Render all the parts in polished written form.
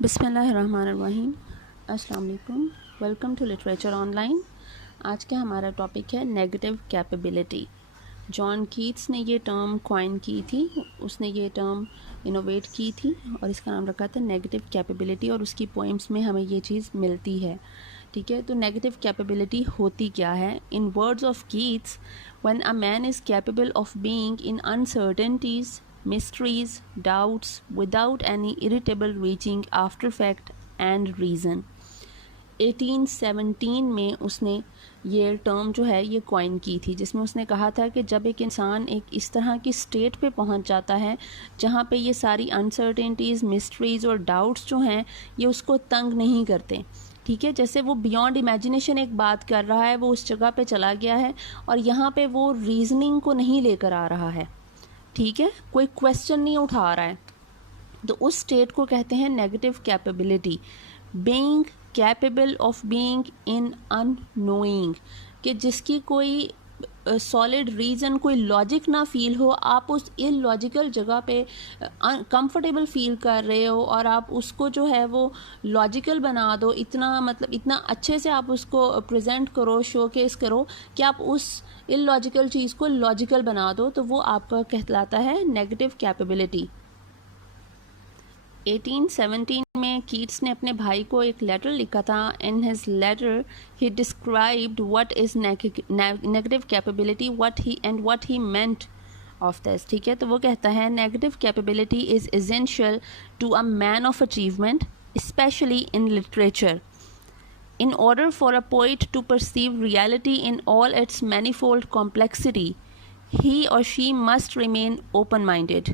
बिस्मिल्लाहिर्रहमानिर्रहीम। अस्सलाम वालेकुम। Welcome to literature online. आज का हमारा टॉपिक है नेगेटिव कैपेबिलिटी। जॉन कीट्स ने ये टर्म कॉइन की थी, उसने ये टर्म इनोवेट की थी और इसका नाम रखा था नेगेटिव कैपेबिलिटी, और उसकी पोइम्स में हमें ये चीज़ मिलती है। ठीक है, तो नेगेटिव कैपेबिलिटी होती क्या है? In words of Keats, when a man is capable of being in uncertainties, mysteries, doubts, without any irritable reaching after fact and reason। 1817 में उसने ये टर्म जो है ये कॉइन की थी, जिसमें उसने कहा था कि जब एक इंसान एक इस तरह की स्टेट पे पहुंच जाता है जहाँ पे ये सारी अनसर्टेनिटीज़, मिस्ट्रीज़ और डाउट्स जो हैं ये उसको तंग नहीं करते। ठीक है, जैसे वो बियॉन्ड इमेजिनेशन एक बात कर रहा है, वो उस जगह पे चला गया है और यहाँ पे वो रीजनिंग को नहीं लेकर आ रहा है। ठीक है, कोई क्वेश्चन नहीं उठा रहा है, तो उस स्टेट को कहते हैं negative capability. Being capable of being in annoying, कि जिसकी कोई सॉलिड रीज़न, कोई लॉजिक ना फील हो, आप उस इलॉजिकल जगह पे कंफर्टेबल फील कर रहे हो और आप उसको जो है वो लॉजिकल बना दो, इतना मतलब इतना अच्छे से आप उसको प्रेजेंट करो, शोकेस करो कि आप उस इलॉजिकल चीज़ को लॉजिकल बना दो, तो वो आपका कहलाता है नेगेटिव कैपेबिलिटी। 1817 में कीट्स ने अपने भाई को एक लेटर लिखा था। In his letter he described what is negative capability, what he meant of this. ठीक है, तो वो कहता है negative capability is essential to a man of achievement, especially in literature. In order for a poet to perceive reality in all its manifold complexity, he or she must remain open-minded,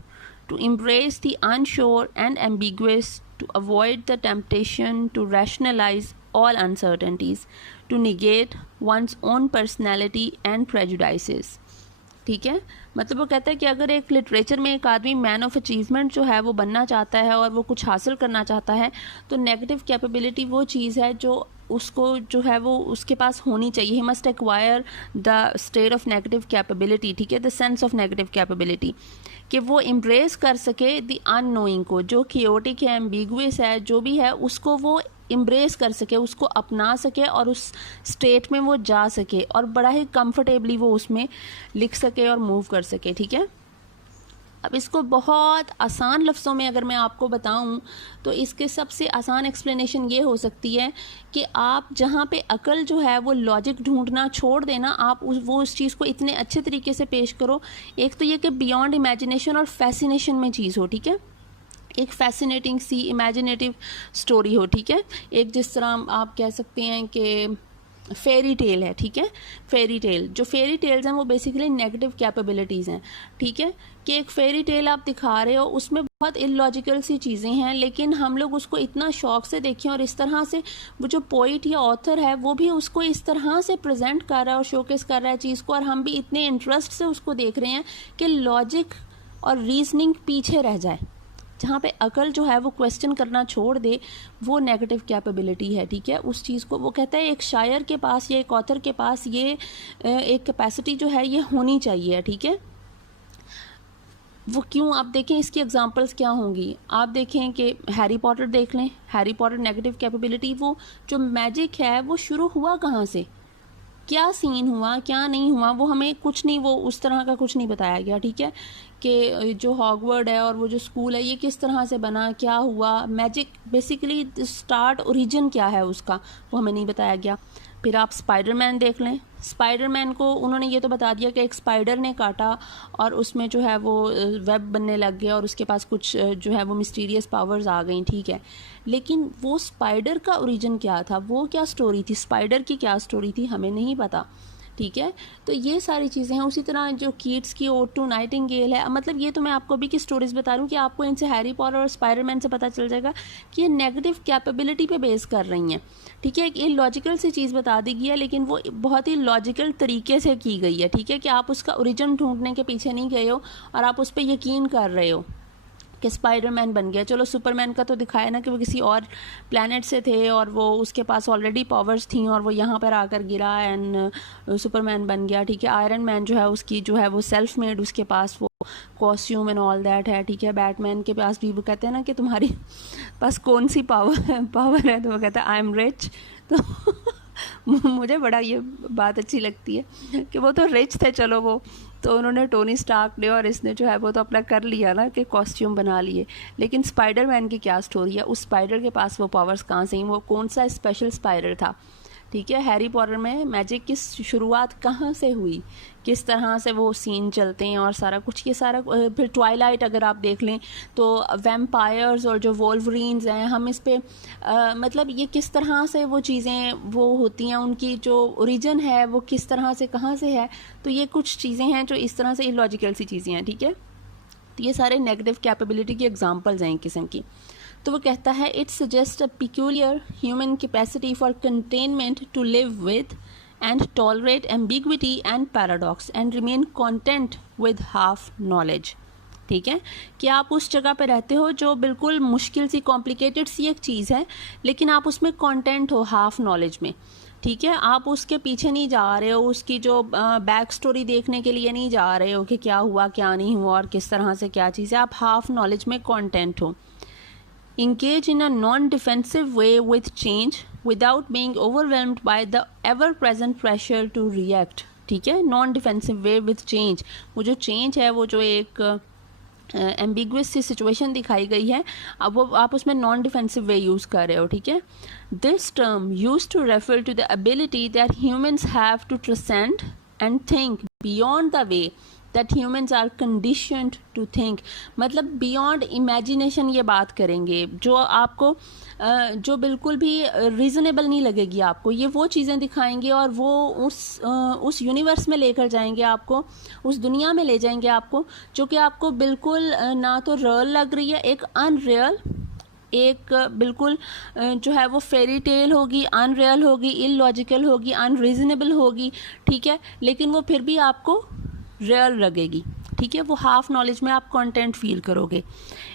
to embrace the unsure and ambiguous, to avoid the temptation to rationalize all uncertainties, to negate one's own personality and prejudices। ठीक है, मतलब वो कहता है कि अगर एक literature में एक आदमी मैन ऑफ अचीवमेंट जो है वो बनना चाहता है और वो कुछ हासिल करना चाहता है, तो नेगेटिव कैपेबिलिटी वो चीज़ है जो उसको जो है वो उसके पास होनी चाहिए। He must acquire the state of negative capability. ठीक है, the sense of negative capability, कि वो एम्ब्रेस कर सके द अननोइंग को, जो कियोटिक है, एम्बिगुअस है, जो भी है, उसको वो एम्ब्रेस कर सके, उसको अपना सके और उस स्टेट में वो जा सके और बड़ा ही कंफर्टेबली वो उसमें लिख सके और मूव कर सके। ठीक है, अब इसको बहुत आसान लफ्ज़ों में अगर मैं आपको बताऊं तो इसके सबसे आसान एक्सप्लेनेशन ये हो सकती है कि आप जहाँ पे अकल जो है वो लॉजिक ढूंढना छोड़ देना, आप उस चीज़ को इतने अच्छे तरीके से पेश करो। एक तो ये कि बियॉन्ड इमेजिनेशन और फैसिनेशन में चीज़ हो। ठीक है, एक फैसिनेटिंग सी इमेजिनेटिव स्टोरी हो। ठीक है, एक जिस तरह आप कह सकते हैं कि फेरी टेल है। ठीक है, फेरी टेल, जो फेरी टेल्स हैं वो बेसिकली नेगेटिव कैपेबिलिटीज़ हैं। ठीक है, कि एक फेरी टेल आप दिखा रहे हो, उसमें बहुत इलॉजिकल सी चीज़ें हैं, लेकिन हम लोग उसको इतना शौक से देखें और इस तरह से वो जो पोइट या ऑथर है वो भी उसको इस तरह से प्रेजेंट कर रहा है और शोकेस कर रहा है चीज़ को, और हम भी इतने इंटरेस्ट से उसको देख रहे हैं कि लॉजिक और रीजनिंग पीछे रह जाए। जहाँ पे अकल जो है वो क्वेश्चन करना छोड़ दे, वो नेगेटिव कैपेबिलिटी है। ठीक है, उस चीज़ को वो कहता है एक शायर के पास या एक ऑथर के पास ये एक कैपेसिटी जो है ये होनी चाहिए। ठीक है, वो क्यों? आप देखें इसकी एग्जांपल्स क्या होंगी। आप देखें कि हैरी पॉटर देख लें, हैरी पॉटर नेगेटिव कैपेबिलिटी, वो जो मैजिक है वो शुरू हुआ कहाँ से, क्या सीन हुआ, क्या नहीं हुआ, वो हमें कुछ नहीं, वो उस तरह का कुछ नहीं बताया गया। ठीक है, कि जो हॉगवर्ड है और वो जो स्कूल है ये किस तरह से बना, क्या हुआ, मैजिक बेसिकली स्टार्ट ओरिजिन क्या है उसका, वो हमें नहीं बताया गया। फिर आप स्पाइडरमैन देख लें, स्पाइडरमैन को उन्होंने ये तो बता दिया कि एक स्पाइडर ने काटा और उसमें जो है वो वेब बनने लग गया और उसके पास कुछ जो है वो मिस्टीरियस पावर्स आ गई। ठीक है, लेकिन वो स्पाइडर का ओरिजिन क्या था, वो क्या स्टोरी थी, स्पाइडर की क्या स्टोरी थी, हमें नहीं पता। ठीक है, तो ये सारी चीज़ें हैं। उसी तरह जो कीट्स की ओड टू नाइटिंगेल है, मतलब ये तो मैं आपको अभी की स्टोरीज़ बता रही हूँ कि आपको इनसे हैरी पॉटर और स्पाइडरमैन से पता चल जाएगा कि ये नेगेटिव कैपेबिलिटी पे बेस कर रही हैं। ठीक है, एक इलॉजिकल सी चीज़ बता दी गई है, लेकिन वो बहुत ही लॉजिकल तरीके से की गई है। ठीक है, कि आप उसका ओरिजिन ढूंढने के पीछे नहीं गए हो और आप उस पर यकीन कर रहे हो। कि स्पाइडरमैन बन गया। चलो सुपरमैन का तो दिखाया ना कि वो किसी और प्लैनेट से थे और वो उसके पास ऑलरेडी पावर्स थी और वो यहाँ पर आकर गिरा एंड सुपरमैन बन गया, ठीक है। आयरन मैन जो है उसकी जो है वो सेल्फ मेड, उसके पास वो कॉस्ट्यूम एंड ऑल दैट है, ठीक है। बैटमैन के पास भी वो कहते हैं ना कि तुम्हारी पास कौन सी पावर है, तो वो कहता है आई एम रिच। तो मुझे बड़ा ये बात अच्छी लगती है कि वो तो रिच थे, चलो वो तो उन्होंने टोनी स्टार्क ने और इसने जो है वो तो अपना कर लिया ना कि कॉस्ट्यूम बना लिए, लेकिन स्पाइडरमैन की क्या स्टोरी है, उस स्पाइडर के पास वो पावर्स कहाँ से, वो कौन सा स्पेशल स्पाइडर था, ठीक है। हैरी पॉटर में मैजिक की शुरुआत कहाँ से हुई, किस तरह से वो सीन चलते हैं और सारा कुछ, ये सारा। फिर ट्वाइलाइट अगर आप देख लें तो वैम्पायर्स और जो वोल्वरीन्स हैं, हम इस पे मतलब ये किस तरह से वो चीज़ें वो होती हैं, उनकी जो ओरिजिन है वो किस तरह से कहाँ से है। तो ये कुछ चीज़ें हैं जो इस तरह से इलॉजिकल सी चीज़ें हैं, ठीक है। तो ये सारे नेगेटिव कैपेबिलिटी की एग्जांपल्स हैं एक किस्म की। तो वो कहता है it suggest a peculiar human capacity for containment to live with and tolerate ambiguity and paradox and remain content with half knowledge, ठीक है। कि आप उस जगह पे रहते हो जो बिल्कुल मुश्किल सी कॉम्प्लिकेटेड सी एक चीज़ है, लेकिन आप उसमें कंटेंट हो हाफ नॉलेज में, ठीक है। आप उसके पीछे नहीं जा रहे हो, उसकी जो बैक स्टोरी देखने के लिए नहीं जा रहे हो कि क्या हुआ क्या नहीं हुआ और किस तरह से क्या चीज़ है, आप हाफ नॉलेज में कंटेंट हो। Engage in a non-defensive way with change without being overwhelmed by the ever-present pressure to react, ठीक है। non-defensive way with change, वो जो change है वो जो एक एम्बिगुअस सी सिचुएशन दिखाई गई है, अब वो आप उसमें नॉन डिफेंसिव वे यूज़ कर रहे हो, ठीक है। This term use to refer to the ability that humans have to transcend and think beyond the way that humans are conditioned to think, मतलब बियॉन्ड इमेजिनेशन ये बात करेंगे जो आपको जो बिल्कुल भी रीज़नेबल नहीं लगेगी आपको, ये वो चीज़ें दिखाएंगे और वो उस यूनिवर्स में लेकर जाएंगे आपको, उस दुनिया में ले जाएंगे आपको जो कि आपको बिल्कुल ना तो रियल लग रही है, एक अनरियल, एक बिल्कुल जो है वो फेरी टेल होगी, अनरियल होगी, इलॉजिकल होगी, अनरीजनेबल होगी, ठीक है, लेकिन वो फिर भी आपको रियल लगेगी, ठीक है। वो हाफ नॉलेज में आप कंटेंट फील करोगे।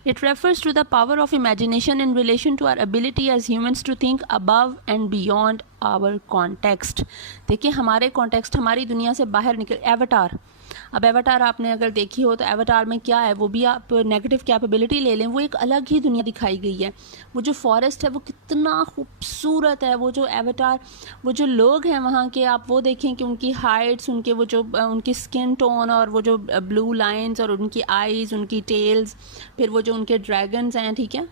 It refers to the power of imagination in relation to our ability as humans to think above and beyond our context. देखिए हमारे कॉन्टेक्स्ट, हमारी दुनिया से बाहर निकल। एवटार, अब एवटार आपने अगर देखी हो तो एवटार में क्या है, वो भी आप नेगेटिव कैपेबिलिटी ले लें, वो एक अलग ही दुनिया दिखाई गई है। वो जो फॉरेस्ट है वो कितना खूबसूरत है, वो जो एवटार, वो जो लोग हैं वहाँ के, आप वो देखें कि उनकी हाइट्स, उनके वो जो उनकी स्किन टोन और वो जो ब्लू लाइंस और उनकी आईज़, उनकी टेल्स, फिर वो जो उनके ड्रैगन्स हैं, ठीक है।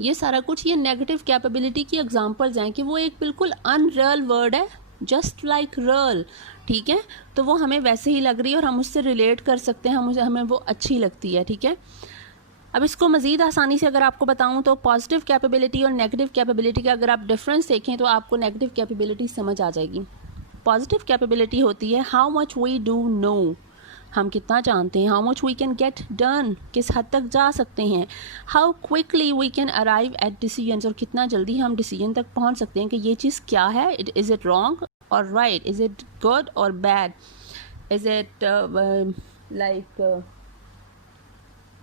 ये सारा कुछ ये नेगेटिव कैपेबिलिटी की एग्जांपल्स हैं कि वो एक बिल्कुल अनरियल वर्ड है, जस्ट लाइक रियल, ठीक है। तो वो हमें वैसे ही लग रही है और हम उससे रिलेट कर सकते हैं, हमें वो अच्छी लगती है, ठीक है। अब इसको मज़ीद आसानी से अगर आपको बताऊं तो पॉजिटिव कैपेबिलिटी और नेगेटिव कैपेबिलिटी का अगर आप डिफरेंस देखें तो आपको नेगेटिव कैपेबिलिटी समझ आ जाएगी। पॉजिटिव कैपेबिलिटी होती है how much we do know, हम कितना जानते हैं, how much we can get done, किस हद तक जा सकते हैं, how quickly we can arrive at decisions, और कितना जल्दी हम डिसीजन तक पहुंच सकते हैं कि ये चीज़ क्या है, इज़ इट रॉन्ग और राइट, इज़ इट गुड और bad, is it like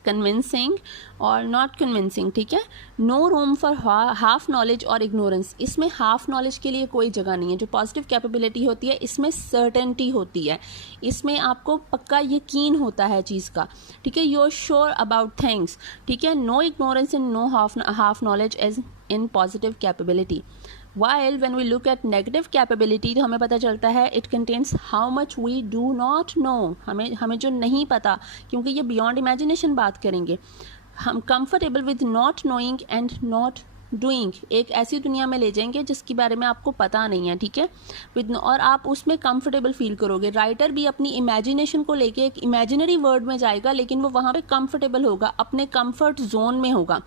convincing और नॉट कन्विंसिंग, ठीक है। No room for half knowledge और इग्नोरेंस, इसमें हाफ नॉलेज के लिए कोई जगह नहीं है। जो पॉजिटिव कैपेबिलिटी होती है इसमें सर्टेनिटी होती है, इसमें आपको पक्का यकीन होता है चीज़ का, ठीक है। You are sure about things, ठीक है। No ignorance and no half knowledge as in positive capability. While when we look at negative capability तो हमें पता चलता है it contains how much we do not know, हमें जो नहीं पता, क्योंकि ये beyond imagination बात करेंगे हम। comfortable with not knowing and not doing, एक ऐसी दुनिया में ले जाएंगे जिसके बारे में आपको पता नहीं है, ठीक है। विद और आप उसमें कंफर्टेबल फील करोगे। राइटर भी अपनी इमेजिनेशन को लेके एक इमेजिनरी वर्ल्ड में जाएगा, लेकिन वो वहाँ पे कंफर्टेबल होगा, अपने कंफर्ट जोन में होगा।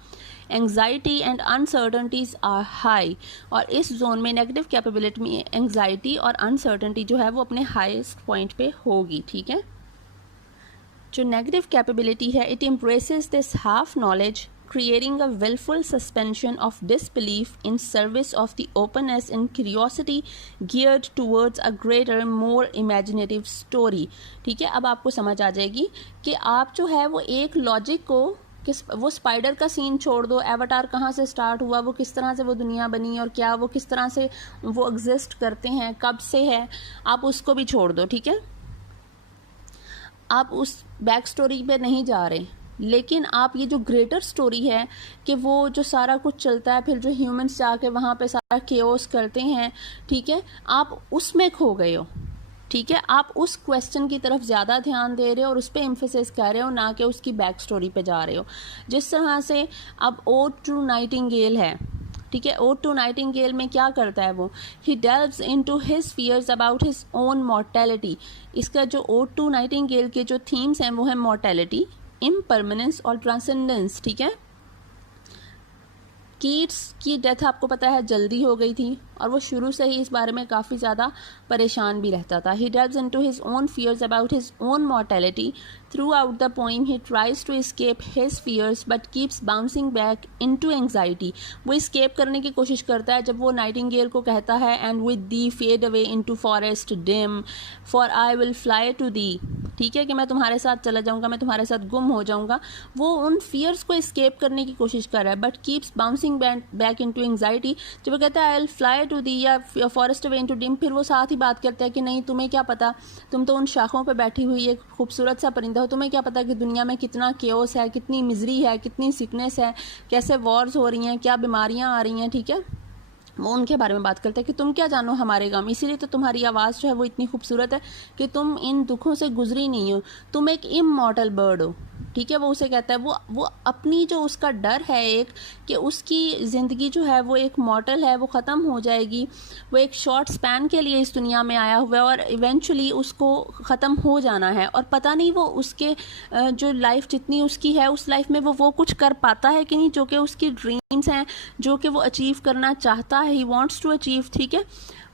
Anxiety and uncertainties are high, और इस जोन में नेगेटिव कैपेबिलिटी में एंग्जाइटी और अनसर्टनिटी जो है वो अपने हाईएस्ट पॉइंट पे होगी, ठीक है। जो नेगेटिव कैपेबिलिटी है it embraces this half knowledge, creating a willful suspension of disbelief in service of the openness and curiosity geared towards a greater, more imaginative story, ठीक है। अब आपको समझ आ जाएगी कि आप जो है वो एक लॉजिक को किस वो स्पाइडर का सीन छोड़ दो, एवाटार कहाँ से स्टार्ट हुआ, वो किस तरह से वो दुनिया बनी और क्या वो किस तरह से वो एग्जिस्ट करते हैं, कब से है, आप उसको भी छोड़ दो, ठीक है। आप उस बैक स्टोरी पे नहीं जा रहे, लेकिन आप ये जो ग्रेटर स्टोरी है कि वो जो सारा कुछ चलता है, फिर जो ह्यूमंस जाके वहाँ पे सारा केओस करते हैं, ठीक है, आप उसमें खो गए हो, ठीक है। आप उस क्वेश्चन की तरफ ज़्यादा ध्यान दे रहे हो और उस पर एम्फेसिस कर रहे हो, ना कि उसकी बैक स्टोरी पे जा रहे हो। जिस तरह से अब ओड टू नाइटिंगेल है, ठीक है, ओड टू नाइटिंगेल में क्या करता है वो, he delves into his fears about his own mortality. इसका जो ओड टू नाइटिंगेल के जो थीम्स हैं वो है मॉर्टेलिटी, इम्परमानेंस और ट्रांसेंडेंस, ठीक है। कीट्स की डेथ आपको पता है जल्दी हो गई थी और वो शुरू से ही इस बारे में काफ़ी ज़्यादा परेशान भी रहता था। He delves into his own fears about his own mortality throughout the poem. He tries to escape his fears but keeps bouncing back into anxiety. वो एस्केप करने की कोशिश करता है जब वो नाइटिंगेल को कहता है and with thee fade away into forest dim for I will fly to thee, ठीक है, कि मैं तुम्हारे साथ चला जाऊंगा, मैं तुम्हारे साथ गुम हो जाऊंगा। वो उन फियर्स को एस्केप करने की कोशिश कर रहा है but keeps bouncing back into anxiety. जब वो कहता है I will fly to thee या फॉरेस्ट अवे इनटू डिम, फिर वो साथ ही बात करता है कि नहीं तुम्हें क्या पता, तुम तो उन शाखों पर बैठी हुई एक खूबसूरत सा परिंदा हो, तुम्हें क्या पता कि दुनिया में कितना केओस है, कितनी मिजरी है, कितनी सिकनेस है, कैसे वॉर्स हो रही हैं, क्या बीमारियां आ रही हैं, ठीक है। वो उनके बारे में बात करते हैं कि तुम क्या जानो हमारे गम, इसीलिए तो तुम्हारी आवाज़ जो है वो इतनी खूबसूरत है कि तुम इन दुखों से गुजरी नहीं हो, तुम एक इमॉर्टल बर्ड हो, ठीक है। वो उसे कहता है, वो अपनी जो उसका डर है एक कि उसकी ज़िंदगी जो है वो एक मॉर्टल है, वो ख़त्म हो जाएगी, वो एक शॉर्ट स्पैन के लिए इस दुनिया में आया हुआ है और इवेंचुअली उसको ख़त्म हो जाना है और पता नहीं वो उसके जो लाइफ जितनी उसकी है उस लाइफ में वो कुछ कर पाता है कि नहीं, जो कि उसकी ड्रीम्स हैं, जो कि वो अचीव करना चाहता है, ही वॉन्ट्स टू अचीव, ठीक है।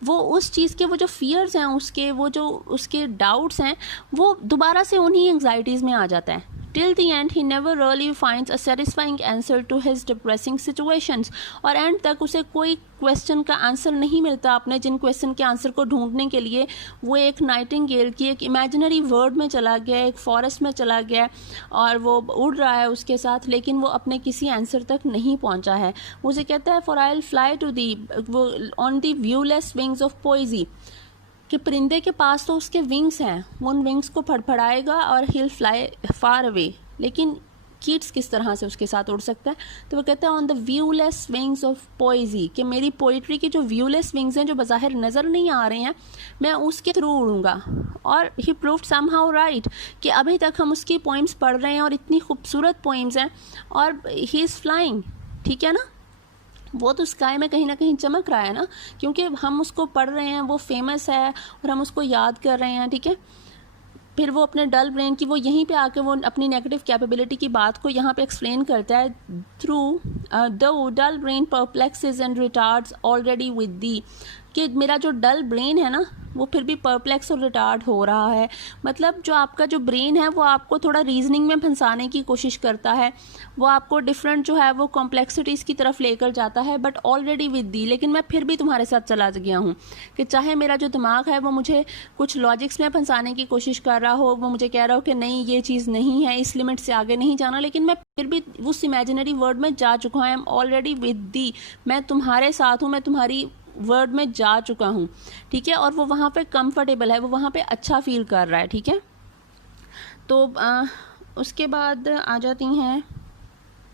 वो उस चीज़ के वो जो फियर्स हैं उसके, वो जो उसके डाउट्स हैं, वो दोबारा से उन्हीं एंग्जाइटीज़ में आ जाता है। Till the end, he never really finds a satisfying answer to his depressing situations. और एंड तक उसे कोई क्वेश्चन का आंसर नहीं मिलता। अपने जिन क्वेश्चन के आंसर को ढूंढने के लिए वो एक नाइटिंगेल की एक इमेजिनरी वर्ल्ड में चला गया, एक फॉरेस्ट में चला गया और वो उड़ रहा है उसके साथ, लेकिन वो अपने किसी आंसर तक नहीं पहुंचा है। उसे कहता है for I will fly to thee वो on thee viewless wings of poesy, कि परिंदे के पास तो उसके विंग्स हैं, वो उन विंग्स को फड़फड़ाएगा और हिल फ्लाई फार अवे, लेकिन कीट्स किस तरह से उसके साथ उड़ सकता है। तो वो कहता है on the viewless wings of poesy, कि मेरी पोइट्री की जो व्यूलेस विंग्स हैं जो बज़ाहिर नज़र नहीं आ रहे हैं, मैं उसके थ्रू उड़ूंगा। और ही प्रूव्ड समहाउ राइट, कि अभी तक हम उसकी पोइम्स पढ़ रहे हैं और इतनी खूबसूरत पोइम्स हैं और ही इज़ फ्लाइंग, ठीक है ना। वो तो स्काई में कहीं ना कहीं चमक रहा है ना, क्योंकि हम उसको पढ़ रहे हैं, वो फेमस है और हम उसको याद कर रहे हैं, ठीक है। फिर वो अपने डल ब्रेन की वो यहीं पे आके वो अपनी नेगेटिव कैपेबिलिटी की बात को यहाँ पे एक्सप्लेन करता है through the dull brain perplexes and retards already with thee, कि मेरा जो डल ब्रेन है ना वो फिर भी परप्लेक्स और रिटार्ड हो रहा है। मतलब जो आपका जो ब्रेन है वो आपको थोड़ा रीजनिंग में फंसाने की कोशिश करता है, वो आपको डिफरेंट जो है वो कॉम्प्लेक्सिटीज़ की तरफ लेकर जाता है, बट ऑलरेडी विद दी, लेकिन मैं फिर भी तुम्हारे साथ चला गया हूँ। कि चाहे मेरा जो दिमाग है वो मुझे कुछ लॉजिक्स में फंसाने की कोशिश कर रहा हो, वो मुझे कह रहा हो कि नहीं ये चीज़ नहीं है, इस लिमिट से आगे नहीं जाना, लेकिन मैं फिर भी उस इमेजिनरी वर्ल्ड में जा चुका हूँ। आई एम ऑलरेडी विद दी, मैं तुम्हारे साथ हूँ, मैं तुम्हारी वर्ड में जा चुका हूँ, ठीक है। और वो वहाँ पे कंफर्टेबल है, वो वहाँ पे अच्छा फील कर रहा है, ठीक है। तो उसके बाद आ जाती हैं,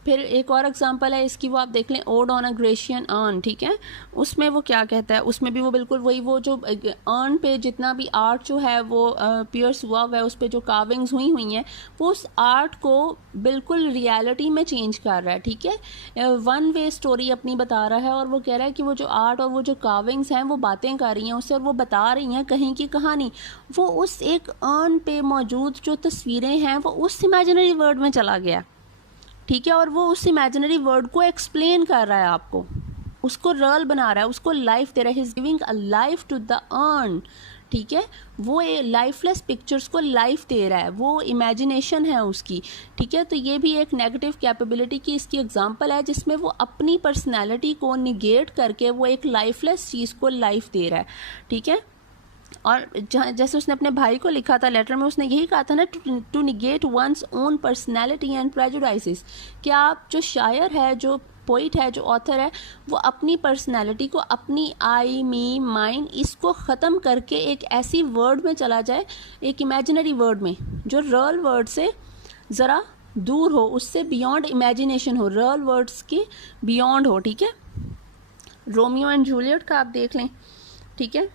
फिर एक और एग्जांपल है इसकी, वो आप देख लें, odd on a Grecian earn, ठीक है। उसमें वो क्या कहता है, उसमें भी वो बिल्कुल वही, वो जो अर्न पे जितना भी आर्ट जो है वो पियर्स हुआ हुआ है, उस पर जो कार्विंग्स हुई हुई हैं, वो उस आर्ट को बिल्कुल रियलिटी में चेंज कर रहा है, ठीक है। वन वे स्टोरी अपनी बता रहा है और वो कह रहा है कि वो जो आर्ट और वो जो कार्विंग्स हैं वो बातें कर रही हैं उससे और वो बता रही हैं कहीं की कहानी। वो उस एक अर्न पे मौजूद जो तस्वीरें हैं वो उस इमेजिनरी वर्ल्ड में चला गया, ठीक है। और वो उस इमेजिनरी वर्ड को एक्सप्लेन कर रहा है आपको, उसको रियल बना रहा है, उसको लाइफ दे रहा है, he is giving a life to the urn, ठीक है। वो लाइफलेस पिक्चर्स को लाइफ दे रहा है, वो इमेजिनेशन है उसकी, ठीक है। तो ये भी एक नेगेटिव कैपेबिलिटी की इसकी एग्जांपल है, जिसमें वो अपनी पर्सनैलिटी को निगेट करके वो एक लाइफलेस चीज़ को लाइफ दे रहा है, ठीक है। और जैसे उसने अपने भाई को लिखा था लेटर में, उसने यही कहा था ना, to negate one's own personality and prejudices, कि आप जो शायर है, जो पोइट है, जो ऑथर है, वो अपनी पर्सनैलिटी को, अपनी आई, मी, माइन, इसको ख़त्म करके एक ऐसी वर्ड में चला जाए, एक इमेजिनरी वर्ड में जो रियल वर्ड से ज़रा दूर हो, उससे बियॉन्ड इमेजिनेशन हो, रियल वर्ड्स के बियॉन्ड हो। ठीक है, रोमियो एंड जूलियट का आप देख लें। ठीक है,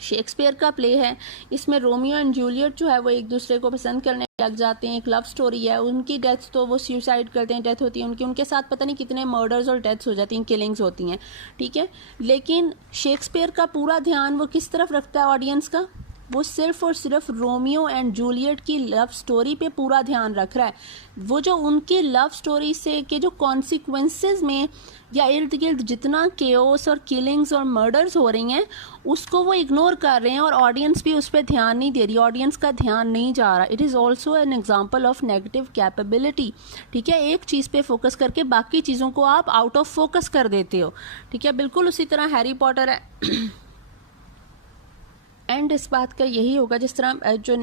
शेक्सपियर का प्ले है, इसमें रोमियो एंड जूलियट जो है वो एक दूसरे को पसंद करने लग जाते हैं, एक लव स्टोरी है, उनकी डेथ, तो वो सुसाइड करते हैं, डेथ होती है उनकी, उनके साथ पता नहीं कितने मर्डर्स और डेथ्स हो जाती हैं, किलिंग्स होती हैं। ठीक है, लेकिन शेक्सपियर का पूरा ध्यान वो किस तरफ रखता है ऑडियंस का, वो सिर्फ और सिर्फ रोमियो एंड जूलियट की लव स्टोरी पे पूरा ध्यान रख रहा है। वो जो उनकी लव स्टोरी से के जो कॉन्सिक्वेंसेस में या इर्द गिर्द जितना केओस और किलिंग्स और मर्डर्स हो रही हैं, उसको वो इग्नोर कर रहे हैं और ऑडियंस भी उस पर ध्यान नहीं दे रही, ऑडियंस का ध्यान नहीं जा रहा। It is also an example of negative capability. ठीक है, एक चीज़ पे फोकस करके बाकी चीज़ों को आप आउट ऑफ फोकस कर देते हो। ठीक है, बिल्कुल उसी तरह हैरी पॉटर है एंड इस बात का यही होगा, जिस तरह जो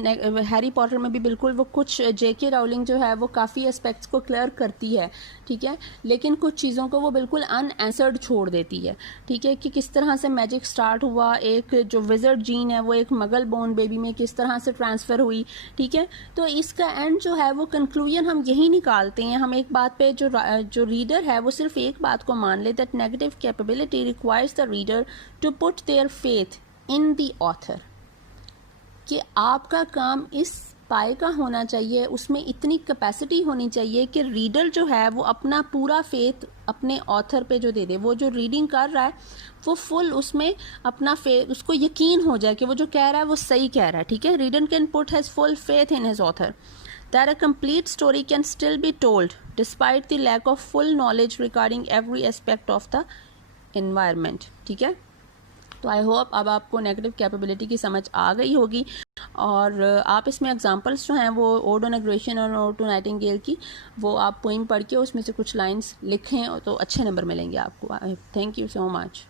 हैरी पॉटर में भी बिल्कुल वो कुछ जेके राउलिंग जो है वो काफ़ी एस्पेक्ट्स को क्लियर करती है। ठीक है, लेकिन कुछ चीज़ों को वो बिल्कुल अनआंसर्ड छोड़ देती है। ठीक है, कि किस तरह से मैजिक स्टार्ट हुआ, एक जो विजर्ड जीन है वो एक मगल बोर्न बेबी में किस तरह से ट्रांसफ़र हुई। ठीक है, तो इसका एंड जो है वो कंक्लूजन हम यही निकालते हैं। हम एक बात पे जो रीडर है वो सिर्फ एक बात को मान ले, that negative capability requires the reader to put their faith in the author, कि आपका काम इस पाए का होना चाहिए, उसमें इतनी कैपेसिटी होनी चाहिए कि रीडर जो है वो अपना पूरा फेथ अपने ऑथर पे जो दे दे, वो जो रीडिंग कर रहा है वो फुल उसमें अपना फेथ, उसको यकीन हो जाए कि वो जो कह रहा है वो सही कह रहा है। ठीक है, reader can put has full faith in his author, that a complete story can still be told despite the lack of full knowledge regarding every aspect of the environment. ठीक है, तो आई होप अब आपको negative capability की समझ आ गई होगी, और आप इसमें एग्जांपल्स जो हैं वो ओड ऑन एग्रेशन और ओड टू नाइटिंगेल की, वो आप पोइम पढ़ के उसमें से कुछ लाइंस लिखें तो अच्छे नंबर मिलेंगे आपको। Thank you so much.